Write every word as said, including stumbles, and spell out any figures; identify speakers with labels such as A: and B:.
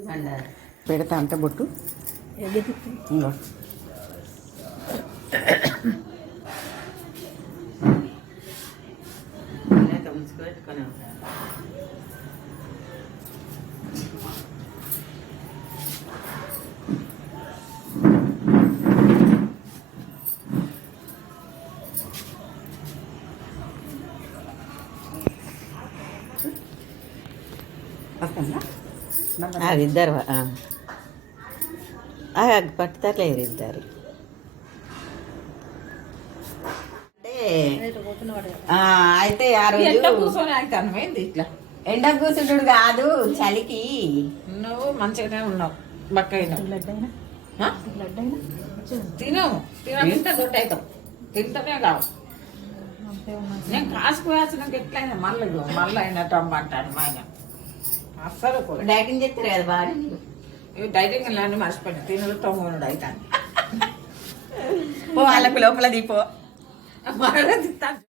A: పెడతా అంటే బొట్టు ఇంకో
B: ఇద్దరు పట్టుతలేరు ఇద్దరు. అయితే ఆ రోజు
C: కూర్చొని అయితే ఇట్లా
B: ఎండ కూర్చుంటుడు కాదు, చలికి
C: నువ్వు మంచిగానే ఉన్నావు. బక్కయినా తిను తినకుంటే దొడ్డు అవుతావు. తింటమే కావు. నేను కాసుకువేసినాక ఎట్లయినా మళ్ళీ మళ్ళీ అయినట్టు అమ్మంటాడు మా ఆయన. అస్సలు
B: డైటింగ్ చేస్తారు కదా బాడీ.
C: డైటింగ్ అన్నీ మర్చిపోయి తినడు తొమ్మిది అవుతాను.
B: పో వాళ్ళకు లోపల దీపో
C: మరణ తింటాను.